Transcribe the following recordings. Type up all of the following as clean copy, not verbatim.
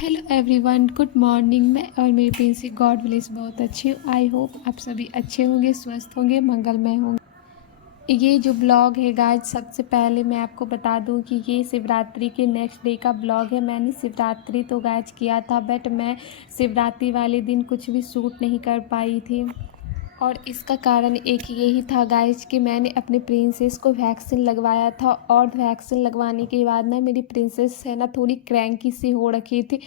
Hello everyone, good morning. मैं और मेरी प्रिंसी गॉड ब्लेस बहुत अच्छी हूँ। आई होप आप सभी अच्छे होंगे, स्वस्थ होंगे, मंगलमय होंगे। ये जो ब्लॉग है गाइज, सबसे पहले मैं आपको बता दूं कि ये शिवरात्रि के नेक्स्ट डे का ब्लॉग है। मैंने शिवरात्रि तो गाइज किया था, बट मैं शिवरात्रि वाले दिन कुछ भी शूट नहीं कर पाई थी। और इसका कारण एक यही था गाइज कि मैंने अपने प्रिंसेस को वैक्सीन लगवाया था, और वैक्सीन लगवाने के बाद ना मेरी प्रिंसेस है ना थोड़ी क्रैंकी सी हो रखी थी।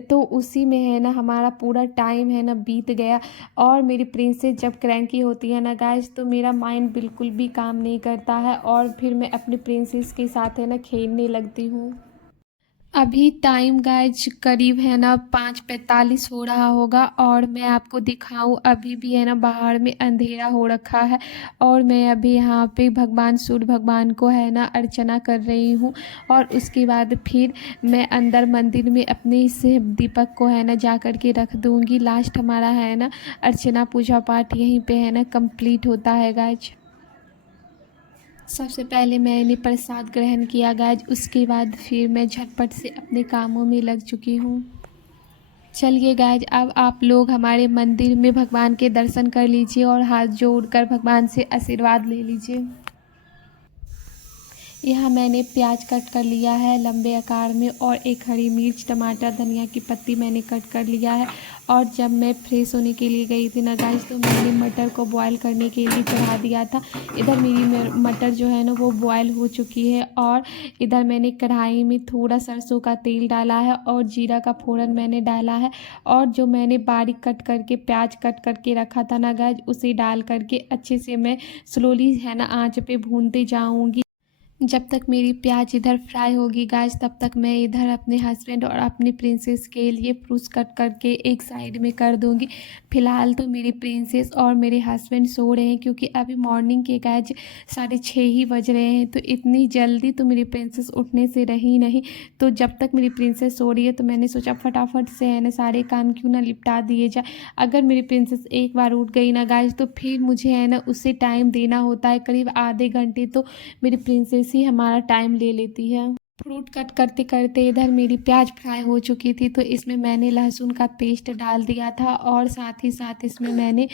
तो उसी में है ना हमारा पूरा टाइम है ना बीत गया। और मेरी प्रिंसेस जब क्रैंकी होती है ना गाइज, तो मेरा माइंड बिल्कुल भी काम नहीं करता है, और फिर मैं अपने प्रिंसेस के साथ है ना खेलने लगती हूँ। अभी टाइम गाइज करीब है ना 5:45 हो रहा होगा, और मैं आपको दिखाऊं अभी भी है ना बाहर में अंधेरा हो रखा है। और मैं अभी यहाँ पे भगवान सूर्य भगवान को है ना अर्चना कर रही हूँ। और उसके बाद फिर मैं अंदर मंदिर में अपने इस दीपक को है ना जा कर के रख दूँगी। लास्ट हमारा है ना अर्चना पूजा पाठ यहीं पे है ना कंप्लीट होता है गाइज। सबसे पहले मैंने प्रसाद ग्रहण किया गाइज, उसके बाद फिर मैं झटपट से अपने कामों में लग चुकी हूँ। चलिए गाइज, अब आप लोग हमारे मंदिर में भगवान के दर्शन कर लीजिए और हाथ जोड़कर भगवान से आशीर्वाद ले लीजिए। यहाँ मैंने प्याज कट कर लिया है लंबे आकार में, और एक हरी मिर्च, टमाटर, धनिया की पत्ती मैंने कट कर लिया है। और जब मैं फ्रेश होने के लिए गई थी ना गाइस, तो मैंने मटर को बॉईल करने के लिए चढ़ा दिया था। इधर मेरी मटर जो है ना वो बॉईल हो चुकी है, और इधर मैंने कढ़ाई में थोड़ा सरसों का तेल डाला है और जीरा का फोड़न मैंने डाला है। और जो मैंने बारीक कट करके प्याज कट करके रखा था ना गाइस, उसे डाल करके अच्छे से मैं स्लोली है ना आँच पे भूनते जाऊँगी। जब तक मेरी प्याज इधर फ्राई होगी गाइस, तब तक मैं इधर अपने हस्बैंड और अपनी प्रिंसेस के लिए फ्रूट्स कट करके एक साइड में कर दूंगी। फ़िलहाल तो मेरी प्रिंसेस और मेरे हस्बैंड सो रहे हैं, क्योंकि अभी मॉर्निंग के गाइस 6:30 ही बज रहे हैं। तो इतनी जल्दी तो मेरी प्रिंसेस उठने से रही नहीं। तो जब तक मेरी प्रिंसेस सो रही है, तो मैंने सोचा फटाफट से है ना सारे काम क्यों ना निपटा दिए जाए। अगर मेरी प्रिंसेस एक बार उठ गई ना गाइस, तो फिर मुझे है ना उससे टाइम देना होता है करीब आधे घंटे। तो मेरी प्रिंसेस ही हमारा टाइम ले लेती है। फ्रूट कट करते करते इधर मेरी प्याज फ्राई हो चुकी थी, तो इसमें मैंने लहसुन का पेस्ट डाल दिया था, और साथ ही साथ इसमें मैंने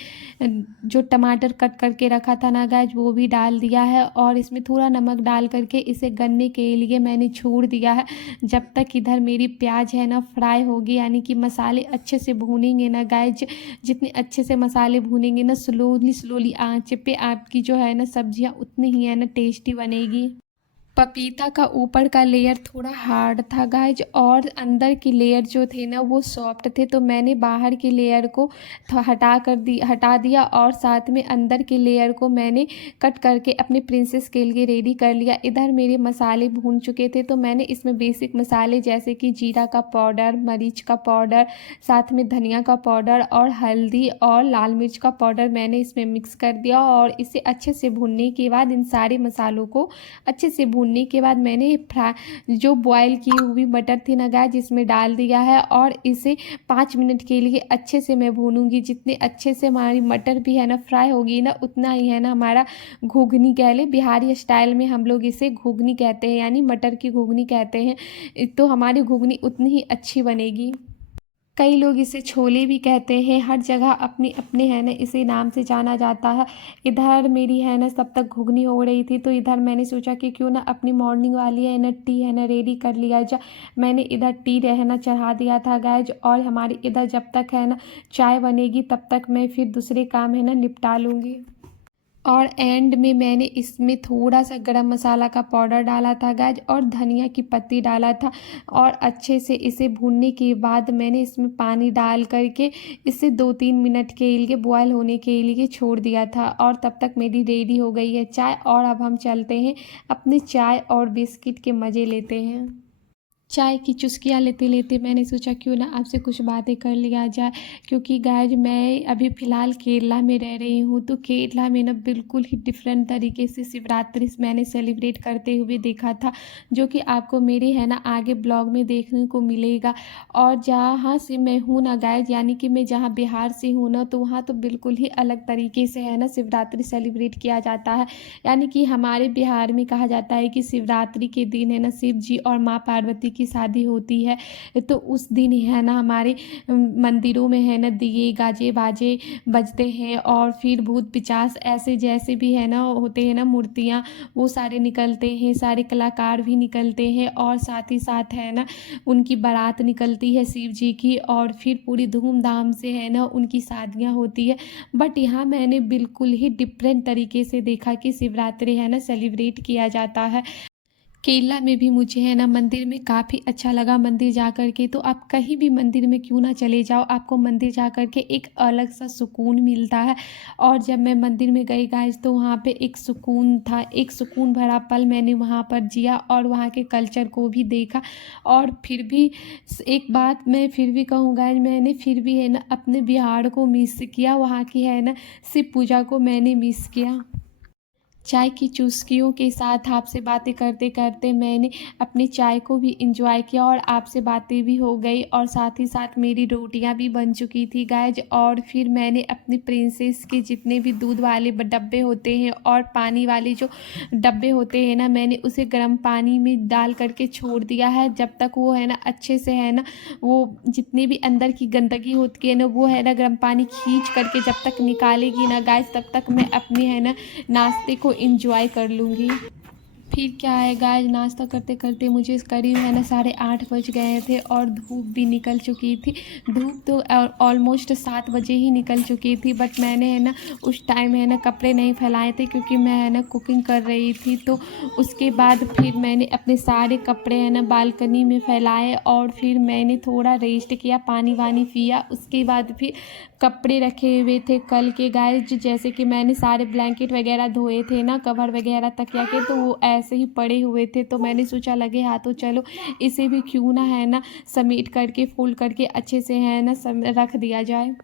जो टमाटर कट करके रखा था ना गाइस, वो भी डाल दिया है। और इसमें थोड़ा नमक डाल करके इसे गलने के लिए मैंने छोड़ दिया है, जब तक इधर मेरी प्याज है ना फ्राई होगी, यानी कि मसाले अच्छे से भूनेंगे ना गाइस। जितने अच्छे से मसाले भूनेंगे ना, स्लोली स्लोली आंच पे आपकी जो है ना सब्जियां उतनी ही है ना टेस्टी बनेगी। पपीता का ऊपर का लेयर थोड़ा हार्ड था गाइज, और अंदर की लेयर जो थे ना वो सॉफ्ट थे। तो मैंने बाहर की लेयर को हटा दिया, और साथ में अंदर की लेयर को मैंने कट करके अपने प्रिंसेस के लिए रेडी कर लिया। इधर मेरे मसाले भून चुके थे, तो मैंने इसमें बेसिक मसाले जैसे कि जीरा का पाउडर, मरीच का पाउडर, साथ में धनिया का पाउडर और हल्दी और लाल मिर्च का पाउडर मैंने इसमें मिक्स कर दिया। और इसे अच्छे से भूनने के बाद इन सारे मसालों को अच्छे से भूनने के बाद मैंने जो बॉयल की हुई मटर थी ना गाइस, जिसमें डाल दिया है, और इसे 5 मिनट के लिए अच्छे से मैं भूनूंगी। जितने अच्छे से हमारी मटर भी है ना फ्राई होगी ना, उतना ही है ना हमारा घुघनी कह ले, बिहारी स्टाइल में हम लोग इसे घुघनी कहते हैं, यानी मटर की घुघनी कहते हैं। तो हमारी घुघनी उतनी ही अच्छी बनेगी। कई लोग इसे छोले भी कहते हैं, हर जगह अपने अपने है ना इसी नाम से जाना जाता है। इधर मेरी है ना तब तक घुगनी हो रही थी, तो इधर मैंने सोचा कि क्यों ना अपनी मॉर्निंग वाली है ना टी है ना रेडी कर लिया जाए। मैंने इधर टी रहना चढ़ा दिया था गाइज, और हमारी इधर जब तक है ना चाय बनेगी, तब तक मैं फिर दूसरे काम है ना निपटा लूँगी। और एंड में मैंने इसमें थोड़ा सा गरम मसाला का पाउडर डाला था गाइज, और धनिया की पत्ती डाला था। और अच्छे से इसे भूनने के बाद मैंने इसमें पानी डाल करके इसे 2-3 मिनट के लिए बॉयल होने के लिए छोड़ दिया था। और तब तक मेरी रेडी हो गई है चाय, और अब हम चलते हैं अपने चाय और बिस्किट के मज़े लेते हैं। चाय की चुस्कियाँ लेते लेते मैंने सोचा क्यों ना आपसे कुछ बातें कर लिया जाए, क्योंकि गाइज मैं अभी फ़िलहाल केरला में रह रही हूँ। तो केरला में ना बिल्कुल ही डिफरेंट तरीके से शिवरात्रि मैंने सेलिब्रेट करते हुए देखा था, जो कि आपको मेरे है ना आगे ब्लॉग में देखने को मिलेगा। और जहाँ से मैं हूँ ना गाइज, यानी कि मैं जहाँ बिहार से हूँ ना, तो वहाँ तो बिल्कुल ही अलग तरीके से है ना शिवरात्रि सेलिब्रेट किया जाता है। यानी कि हमारे बिहार में कहा जाता है कि शिवरात्रि के दिन है ना शिव जी और माँ पार्वती की शादी होती है तो उस दिन है ना हमारे मंदिरों में है ना दिए गाजे बाजे बजते हैं और फिर भूत पिचास ऐसे जैसे भी है ना होते हैं ना मूर्तियाँ, वो सारे निकलते हैं, सारे कलाकार भी निकलते हैं और साथ ही साथ है ना उनकी बारात निकलती है शिव जी की और फिर पूरी धूमधाम से है ना उनकी शादियाँ होती है। बट यहाँ मैंने बिल्कुल ही डिफरेंट तरीके से देखा कि शिवरात्रि है ना सेलिब्रेट किया जाता है। केरला में भी मुझे है ना मंदिर में काफ़ी अच्छा लगा मंदिर जा कर के। तो आप कहीं भी मंदिर में क्यों ना चले जाओ, आपको मंदिर जा कर के एक अलग सा सुकून मिलता है। और जब मैं मंदिर में गई गाइस तो वहाँ पे एक सुकून था, एक सुकून भरा पल मैंने वहाँ पर जिया और वहाँ के कल्चर को भी देखा। और फिर भी एक बात मैं फिर भी कहूँ गाइस, मैंने फिर भी है ना अपने बिहार को मिस किया, वहाँ की है ना शिव पूजा को मैंने मिस किया। चाय की चुस्कियों के साथ आपसे बातें करते करते मैंने अपनी चाय को भी इंजॉय किया और आपसे बातें भी हो गई और साथ ही साथ मेरी रोटियां भी बन चुकी थी गाइज। और फिर मैंने अपनी प्रिंसेस के जितने भी दूध वाले डब्बे होते हैं और पानी वाले जो डब्बे होते हैं ना, मैंने उसे गर्म पानी में डाल करके छोड़ दिया है जब तक वो है ना अच्छे से है ना वो जितनी भी अंदर की गंदगी होती है ना वो है ना गर्म पानी खींच करके जब तक निकालेगी ना गाइज तब तक मैं अपनी है ना नाश्ते को एंजॉय कर लूँगी। फिर क्या है गाइस, नाश्ता करते करते मुझे करीब है ना 8:30 बज गए थे और धूप भी निकल चुकी थी। धूप तो ऑलमोस्ट 7 बजे ही निकल चुकी थी, बट मैंने है ना उस टाइम है ना कपड़े नहीं फैलाए थे क्योंकि मैं है ना कुकिंग कर रही थी। तो उसके बाद फिर मैंने अपने सारे कपड़े है ना बालकनी में फैलाए और फिर मैंने थोड़ा रेस्ट किया, पानी वानी पिया। उसके बाद फिर कपड़े रखे हुए थे कल के गाइस, जैसे कि मैंने सारे ब्लैंकेट वगैरह धोए थे ना, कवर वगैरह तकिया के, तो वो ऐसे ही पड़े हुए थे। तो मैंने सोचा लगे हाथों चलो इसे भी क्यों ना है ना समेट करके फोल्ड करके अच्छे से है ना रख दिया जाए।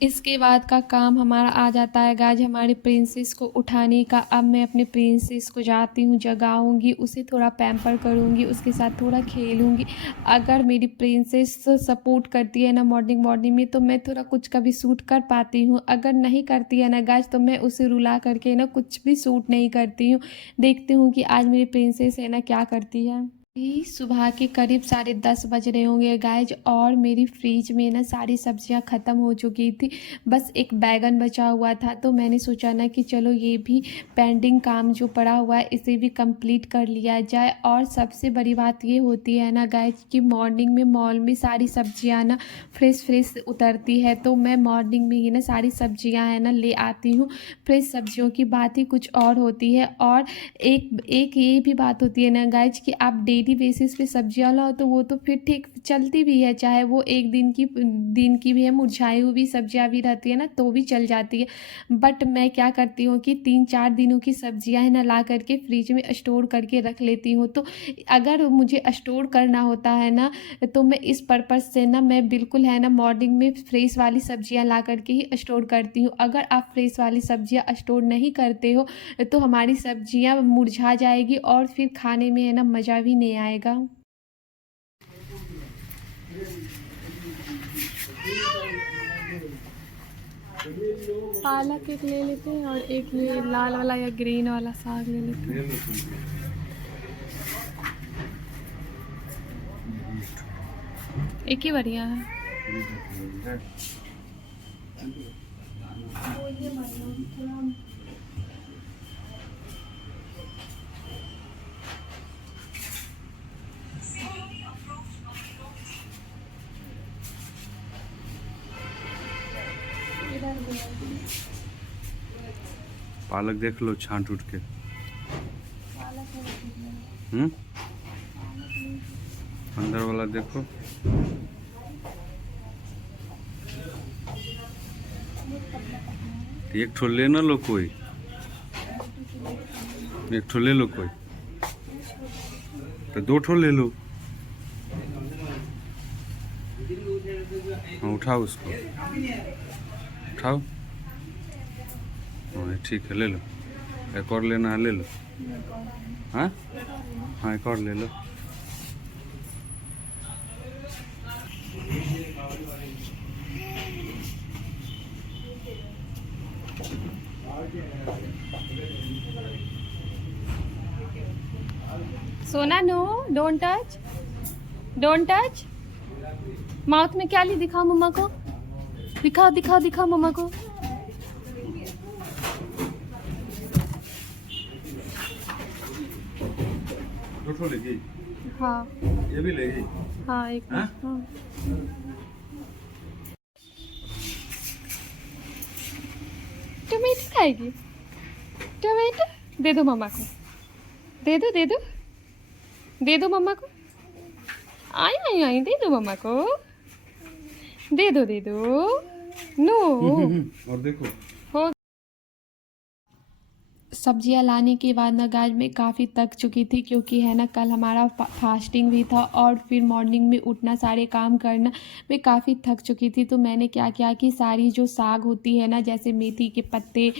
इसके बाद का काम हमारा आ जाता है गाइस हमारे प्रिंसेस को उठाने का। अब मैं अपने प्रिंसेस को जाती हूँ, जगाऊंगी, उसे थोड़ा पैम्पर करूँगी, उसके साथ थोड़ा खेलूँगी। अगर मेरी प्रिंसेस सपोर्ट करती है ना मॉर्निंग मॉर्निंग में तो मैं थोड़ा कुछ कभी सूट कर पाती हूँ, अगर नहीं करती है ना गाइस तो मैं उसे रुला करके ना कुछ भी सूट नहीं करती हूँ। देखती हूँ कि आज मेरी प्रिंसेस है ना क्या करती है। सुबह के करीब 10:30 बज रहे होंगे गाइज और मेरी फ्रिज में ना सारी सब्जियां ख़त्म हो चुकी थी, बस एक बैगन बचा हुआ था। तो मैंने सोचा ना कि चलो ये भी पेंडिंग काम जो पड़ा हुआ है इसे भी कंप्लीट कर लिया जाए। और सबसे बड़ी बात ये होती है ना गाइज कि मॉर्निंग में मॉल में सारी सब्जियां ना फ्रेश फ्रेश उतरती है, तो मैं मॉर्निंग में ही ना सारी सब्जियां है ना ले आती हूँ। फ्रेश सब्जियों की बात ही कुछ और होती है। और एक ये भी बात होती है ना गाइज कि आप डेली बेसिस पे सब्जियां लाओ तो वो तो फिर ठीक चलती भी है, चाहे वो एक दिन की भी है, मुरझाई हुई सब्जियां भी रहती है ना तो भी चल जाती है। बट मैं क्या करती हूँ कि 3-4 दिनों की सब्जियां है ना ला करके फ्रिज में स्टोर करके रख लेती हूँ। तो अगर मुझे स्टोर करना होता है ना तो मैं इस पर्पज़ से ना मैं बिल्कुल है ना मॉर्निंग में फ्रेश वाली सब्जियां ला करके ही स्टोर करती हूँ। अगर आप फ्रेश वाली सब्जियां स्टोर नहीं करते हो तो हमारी सब्जियां मुरझा जाएगी और फिर खाने में है ना मज़ा भी नहीं आएगा। पालक एक ले लेते हैं और एक ये लाल वाला या ग्रीन वाला साग ले लेते हैं। एक ही बढ़िया है। पालक देख लो छांट उठ के। अंदर वाला देखो। एक ठो ले ना लो कोई, एक ठो ले लो कोई, तो 2 ठो ले लो। हाँ उठाओ उसको, उठाओ। हाँ ठीक है ले लो। एक और लेना है ले लो। हाँ हाँ एक और ले लो। सोना no don't touch. Don't touch. Mouth में क्या ली, दिखाओ मम्मा को, दिखाओ दिखाओ दिखाओ मम्मा को। दो लेगी। हाँ ये भी लेगी। हाँ एक हाँ? हाँ। टमाटर खाएगी, टमाटर दे दो मम्मा को, दे दो दे दो दे दो मम्मा को, आई आई आई दे दो मम्मा को, दे दो नो। और देखो हो सब्जियां लाने के बाद ना गाइस मैं काफ़ी थक चुकी थी, क्योंकि है ना कल हमारा फास्टिंग भी था और फिर मॉर्निंग में उठना, सारे काम करना, मैं काफ़ी थक चुकी थी। तो मैंने क्या किया कि सारी जो साग होती है ना, जैसे मेथी के पत्ते,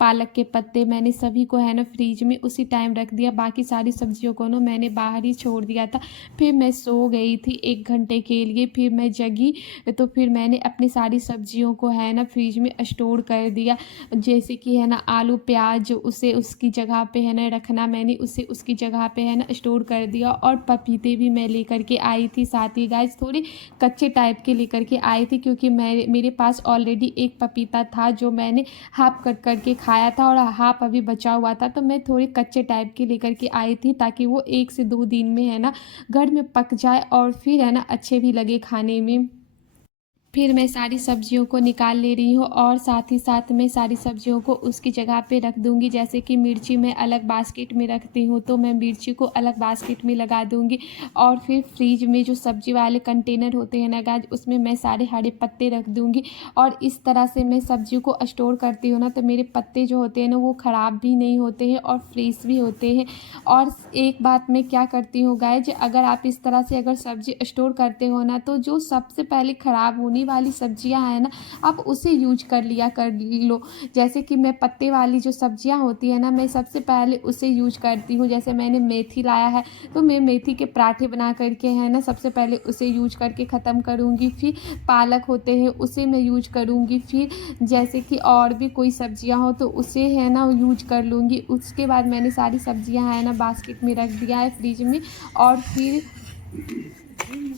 पालक के पत्ते, मैंने सभी को है ना फ्रीज में उसी टाइम रख दिया। बाकी सारी सब्जियों को ना मैंने बाहर ही छोड़ दिया था। फिर मैं सो गई थी 1 घंटे के लिए, फिर मैं जगी तो फिर मैंने अपनी सारी सब्जियों को है ना फ्रीज में स्टोर कर दिया। जैसे कि है ना आलू प्याज, उसे उसकी जगह पे है ना रखना, मैंने उसे उसकी जगह पे है ना स्टोर कर दिया। और पपीते भी मैं लेकर के आई थी साथ ही गाइस, थोड़े कच्चे टाइप के लेकर के आई थी, क्योंकि मेरे पास ऑलरेडी एक पपीता था जो मैंने हाफ कट करके खाया था और हाफ अभी बचा हुआ था। तो मैं थोड़े कच्चे टाइप के लेकर के आई थी, ताकि वो 1 से 2 दिन में है ना घर में पक जाए और फिर है ना अच्छे भी लगे खाने में। फिर मैं सारी सब्जियों को निकाल ले रही हूँ और साथ ही साथ मैं सारी सब्जियों को उसकी जगह पे रख दूँगी। जैसे कि मिर्ची मैं अलग बास्केट में रखती हूँ, तो मैं मिर्ची को अलग बास्केट में लगा दूँगी। और फिर फ्रीज में जो सब्जी वाले कंटेनर होते हैं ना गाइस, उसमें मैं सारे हरे पत्ते रख दूँगी। और इस तरह से मैं सब्जी को स्टोर करती हूँ ना, तो मेरे पत्ते जो होते हैं ना वो ख़राब भी नहीं होते हैं और फ्रेश भी होते हैं। और एक बात मैं क्या करती हूँ गाइस, अगर आप इस तरह से अगर सब्जी स्टोर करते हो ना, तो जो सबसे पहले ख़राब होने वाली सब्जियां हैं ना, आप उसे यूज कर लो। जैसे कि मैं पत्ते वाली जो सब्जियां होती है ना, मैं सबसे पहले उसे यूज करती हूँ। जैसे मैंने मेथी लाया है, तो मैं मेथी के पराठे बना करके है ना सबसे पहले उसे यूज करके ख़त्म करूँगी। फिर पालक होते हैं उसे मैं यूज करूँगी। फिर जैसे कि और भी कोई सब्जियां हो तो उसे है ना यूज कर लूँगी। उसके बाद मैंने सारी सब्जियां है ना बास्केट में रख दिया है फ्रिज में। और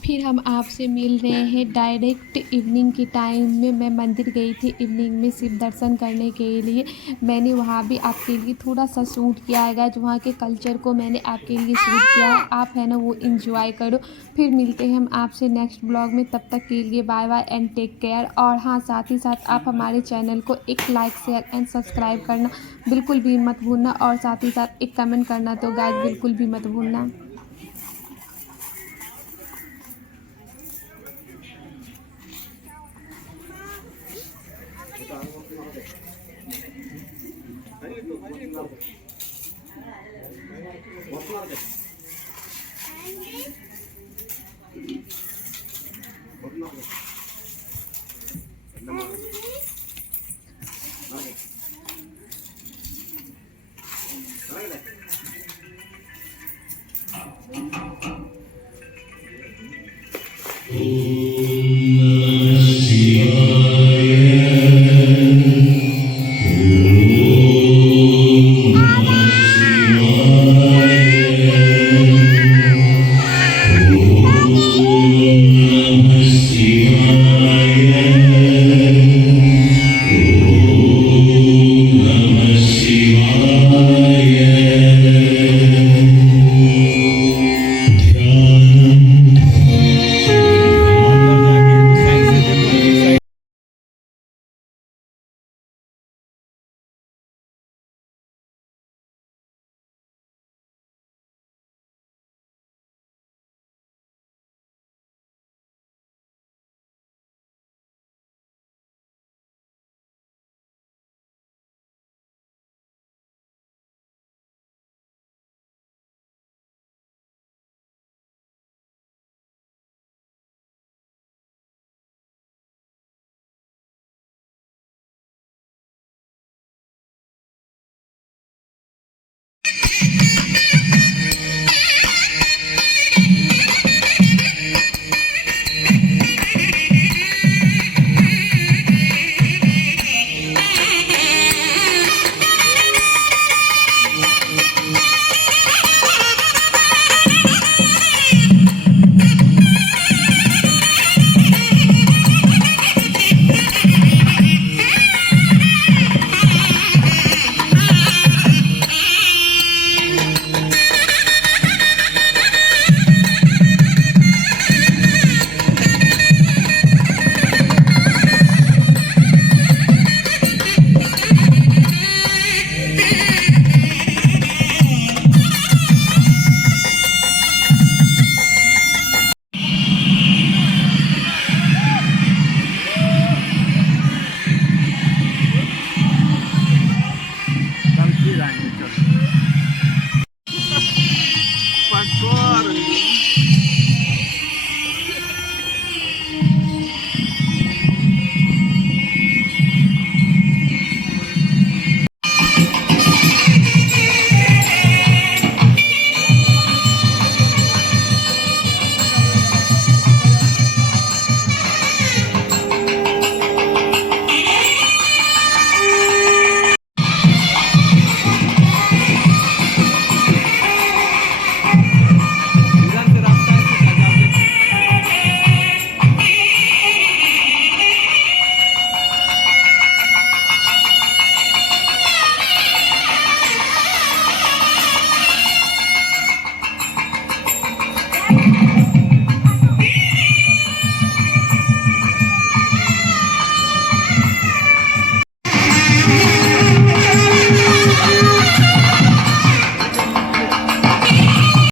फिर हम आपसे मिल रहे हैं डायरेक्ट इवनिंग के टाइम में। मैं मंदिर गई थी इवनिंग में शिव दर्शन करने के लिए। मैंने वहाँ भी आपके लिए थोड़ा सा शूट किया है, जो वहाँ के कल्चर को मैंने आपके लिए शूट किया है। आप है ना वो इंजॉय करो। फिर मिलते हैं हम आपसे नेक्स्ट ब्लॉग में, तब तक के लिए bye bye and take care. और हाँ, साथ ही साथ आप हमारे चैनल को एक लाइक शेयर एंड सब्सक्राइब करना बिल्कुल भी मत भूलना, और साथ ही साथ एक कमेंट करना तो गाइस बिल्कुल भी मत भूलना। Mm-hmm.